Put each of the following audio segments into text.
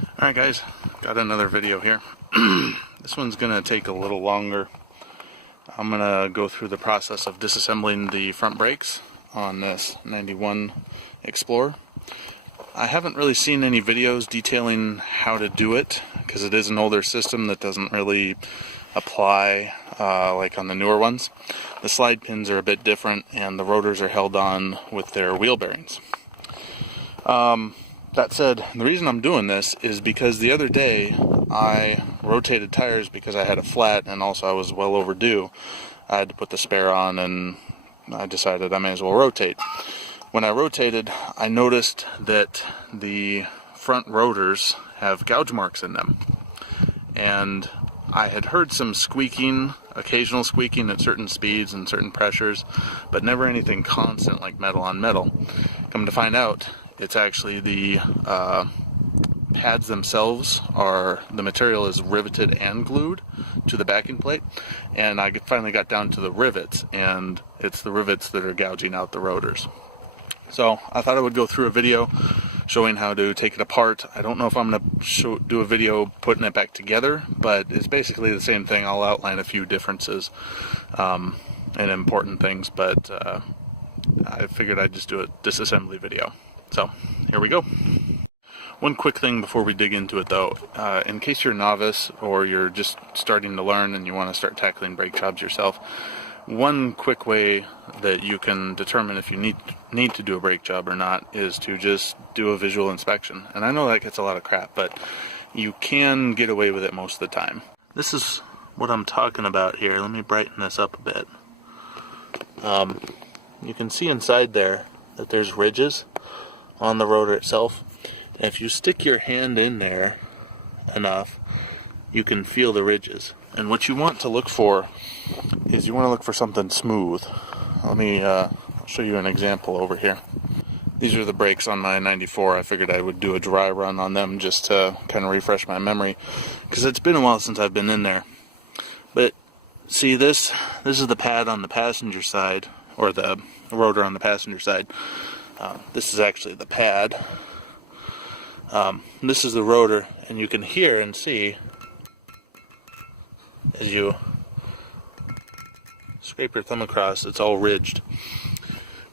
Alright guys, got another video here. This one's going to take a little longer. I'm going to go through the process of disassembling the front brakes on this 91 Explorer. I haven't really seen any videos detailing how to do it, because it is an older system that doesn't really apply like on the newer ones. The slide pins are a bit different and the rotors are held on with their wheel bearings. That said, the reason I'm doing this is because the other day I rotated tires because I had a flat and also I was well overdue. I had to put the spare on and I decided I may as well rotate. When I rotated, I noticed that the front rotors have gouge marks in them. And I had heard some squeaking, occasional squeaking at certain speeds and certain pressures, but never anything constant like metal on metal. Come to find out, it's actually the pads themselves the material is riveted and glued to the backing plate, and I finally got down to the rivets, and it's the rivets that are gouging out the rotors. So I thought I would go through a video showing how to take it apart. I don't know if I'm going to do a video putting it back together, but it's basically the same thing. I'll outline a few differences and important things, but I figured I'd just do a disassembly video. So here we go. One quick thing before we dig into it though, in case you're a novice or you're just starting to learn and you want to start tackling brake jobs yourself, one quick way that you can determine if you need to do a brake job or not is to just do a visual inspection. And I know that gets a lot of crap, but you can get away with it most of the time. This is what I'm talking about here. Let me brighten this up a bit. You can see inside there that there's ridges on the rotor itself. And if you stick your hand in there enough, you can feel the ridges. And what you want to look for is you want to look for something smooth. Let me show you an example over here. These are the brakes on my 94. I figured I would do a dry run on them just to kind of refresh my memory, because it's been a while since I've been in there. But see, this is the pad on the passenger side, or the rotor on the passenger side. This is actually the pad. This is the rotor, and you can hear and see as you scrape your thumb across, it's all ridged.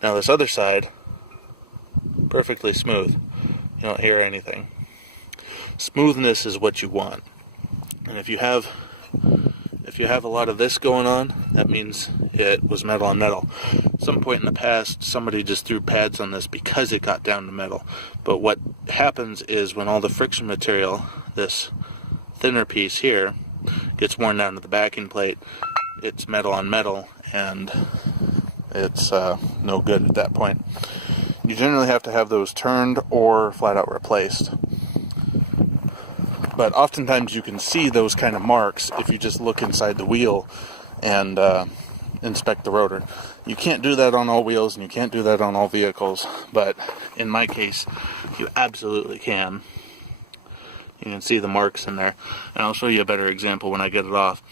Now this other side, perfectly smooth. You don't hear anything. Smoothness is what you want. And if you have a lot of this going on, that means it was metal on metal. At some point in the past, somebody just threw pads on this because it got down to metal. But what happens is when all the friction material, this thinner piece here, gets worn down to the backing plate, it's metal on metal, and it's no good at that point. You generally have to have those turned or flat out replaced. But oftentimes you can see those kind of marks if you just look inside the wheel and inspect the rotor. You can't do that on all wheels and you can't do that on all vehicles, but in my case you absolutely can. You can see the marks in there, and I'll show you a better example when I get it off.